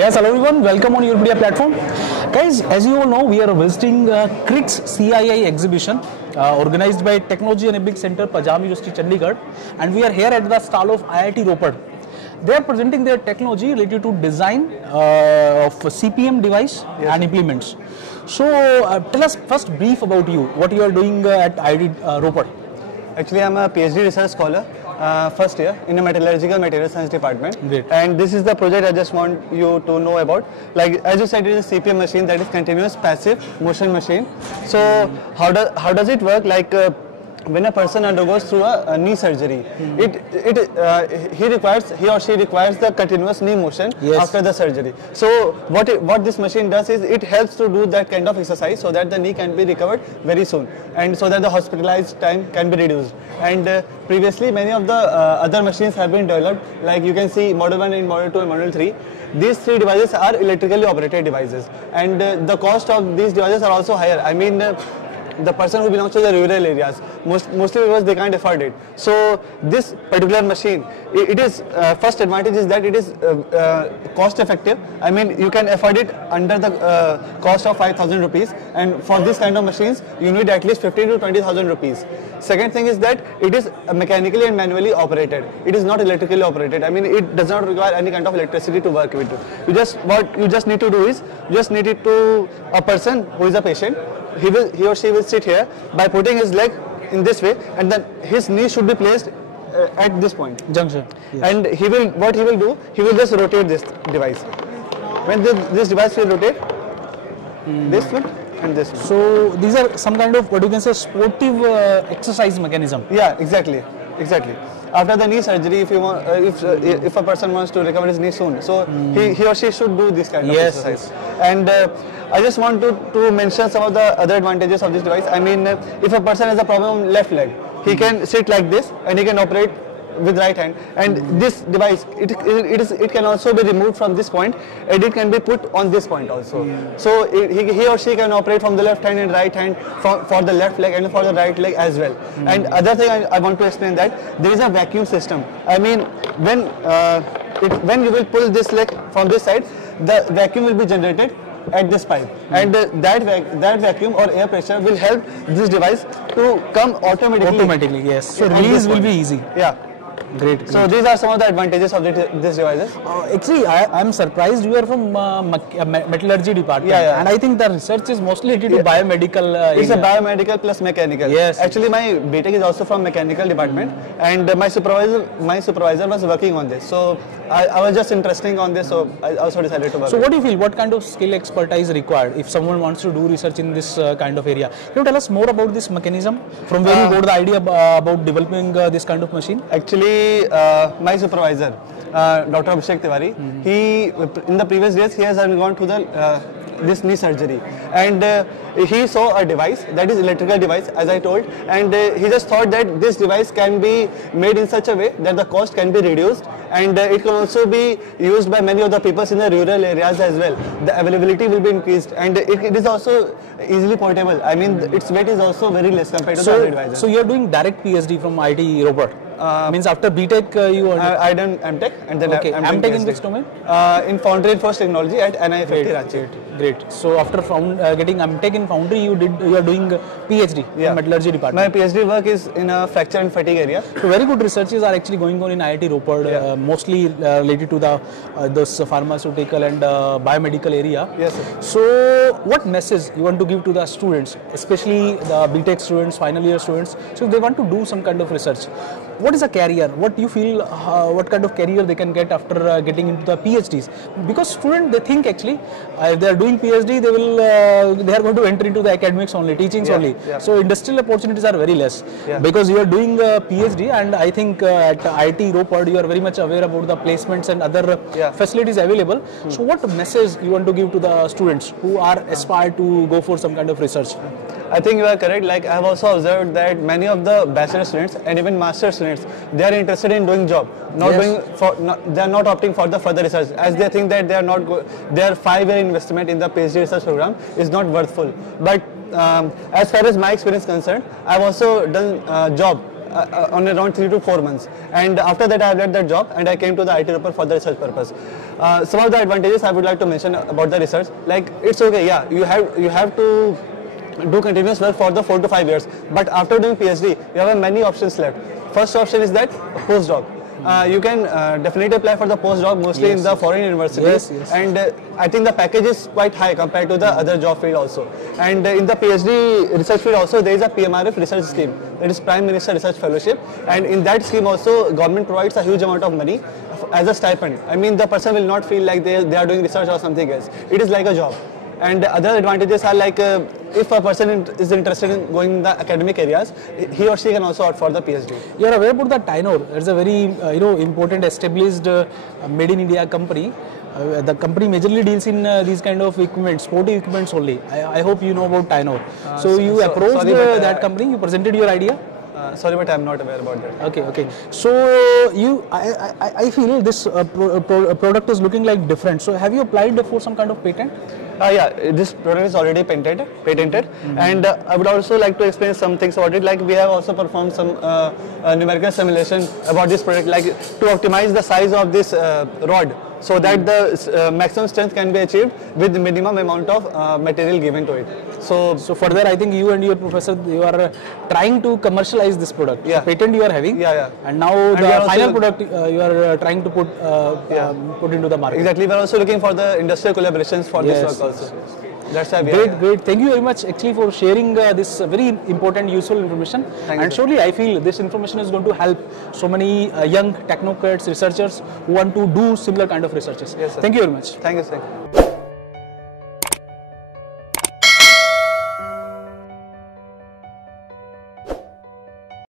Yes, hello everyone. Welcome on Europedia platform. Guys, as you all know, we are visiting CRITS CII exhibition organized by Technology Enabling Center, Punjab University, Chandigarh, and we are here at the stall of IIT Ropar. They are presenting their technology related to design of CPM device and implements. So, tell us first brief about you. What you are doing at IIT Ropar? Actually, I'm a PhD research scholar, first year in a metallurgical material science department. Great. And this is the project I just want you to know about. Like as you said, it is a CPM machine, that is continuous passive motion machine. So how does it work? Like when a person undergoes through a knee surgery, he or she requires the continuous knee motion after the surgery. So what this machine does is it helps to do that kind of exercise so that the knee can be recovered very soon, and so that the hospitalized time can be reduced. And previously many of the other machines have been developed, like you can see Model 1 and Model 2 and Model 3. These three devices are electrically operated devices, and the cost of these devices are also higher. I mean, the person who belongs to the rural areas, mostly because they can't afford it. So this particular machine, it is first advantage is that it is cost effective. I mean, you can afford it under the cost of 5,000 rupees, and for this kind of machines you need at least 15 to 20,000 rupees. Second thing is that it is mechanically and manually operated. It is not electrically operated. I mean, it does not require any kind of electricity to work with. What you just need to do is, you just need it to a person who is a patient. He or she will sit here by putting his leg in this way, and then his knee should be placed at this point. Junction. Yes. And what he will do, he will just rotate this device. When this device will rotate, this one and this one. So these are some kind of, what you can say, sportive exercise mechanism. Yeah, exactly. After the knee surgery, if a person wants to recover his knee soon, so he or she should do this kind of exercise. And I just want to mention some of the other advantages of this device. I mean, if a person has a problem on left leg, he can sit like this and he can operate with right hand. And this device, it can also be removed from this point, and it can be put on this point also. So he or she can operate from the left hand and right hand, for the left leg and for the right leg as well. And other thing I want to explain, that there is a vacuum system. I mean, when you will pull this leg from this side, the vacuum will be generated at this pipe, and that vacuum or air pressure will help this device to come automatically. Yes. So release will be easy. Yeah. Great. So these are some of the advantages of these devices. Actually, I'm surprised you are from metallurgy department, and I think the research is mostly related to biomedical. It's a biomedical plus mechanical. Yes. Actually, my BTech is also from mechanical department, and my supervisor was working on this. So I was just interested on this, so I also decided to work. So what do you feel? What kind of skill expertise required if someone wants to do research in this kind of area? Can you tell us more about this mechanism? From where you got the idea about developing this kind of machine? Actually, my supervisor, Dr. Abhishek Tiwari, he in the previous days he has undergone to this knee surgery, and he saw a device, that is electrical device, as I told, and he just thought that this device can be made in such a way that the cost can be reduced, and it can also be used by many of the people in the rural areas as well. The availability will be increased, and it is also easily portable. I mean, its weight is also very less compared to the other devices. So you are doing direct PhD from IIT Ropar? Means after BTech I done MTech, and then MTech in which domain? In Foundry and Force Technology at NIFT Ranchi. Great. So after getting MTech in Foundry, you are doing PhD in metallurgy department. My PhD work is in a fracture and fatigue area. So very good researches are actually going on in IIT Ropar, mostly related to this pharmaceutical and biomedical area. Yes, sir. So what message you want to give to the students, especially the BTech students, final year students, so they want to do some kind of research? What is a career? What do you feel, what kind of career they can get after getting into the PhDs? Because students, they think actually, if they are doing PhD, they are going to enter into the academics only, teachings only. So industrial opportunities are very less. Because you are doing a PhD, and I think at IIT Ropar, you are very much aware about the placements and other facilities available. So what message you want to give to the students who are aspired to go for some kind of research? I think you are correct. Like I have also observed that many of the bachelor students and even master students, they are interested in doing job, they are not opting for the further research, as they think that their 5-year investment in the PhD research program is not worthful. But as far as my experience is concerned, I have also done job on around 3 to 4 months. And after that, I have left that job and I came to the IT Roper for the research purpose. Some of the advantages I would like to mention about the research, like it's okay, yeah, you have to do continuous work for the 4 to 5 years, but after doing PhD, you have many options left. First option is that postdoc. You can definitely apply for the postdoc mostly in the foreign universities, and I think the package is quite high compared to the other job field also. And in the PhD research field also, there is a PMRF research scheme, that is Prime Minister Research Fellowship, and in that scheme also government provides a huge amount of money as a stipend. I mean, the person will not feel like they are doing research or something else. It is like a job. And other advantages are like if a person is interested in going in the academic areas, he or she can also opt for the PhD. You are aware about the Tynor? It's a very important established made in India company. The company majorly deals in these kind of equipment, sporty equipments only. I hope you know about Tynor. So you approached that company, you presented your idea. Sorry, but I am not aware about that. Okay. So I feel this product is looking like different. So have you applied for some kind of patent? Yeah, this product is already patented, and I would also like to explain some things about it. Like we have also performed some numerical simulation about this product, like to optimize the size of this rod, so that the maximum strength can be achieved with the minimum amount of material given to it. So further, I think you and your professor, you are trying to commercialize this product. Yeah. So patent you are having. Yeah. And now the final product you are trying to put into the market. Exactly. We are also looking for the industrial collaborations for this work also. That's why great. Thank you very much actually for sharing this very important, useful information. And surely I feel this information is going to help so many young technocrats, researchers who want to do similar kind of researches. Yes, sir. Thank you very much. Thank you, sir.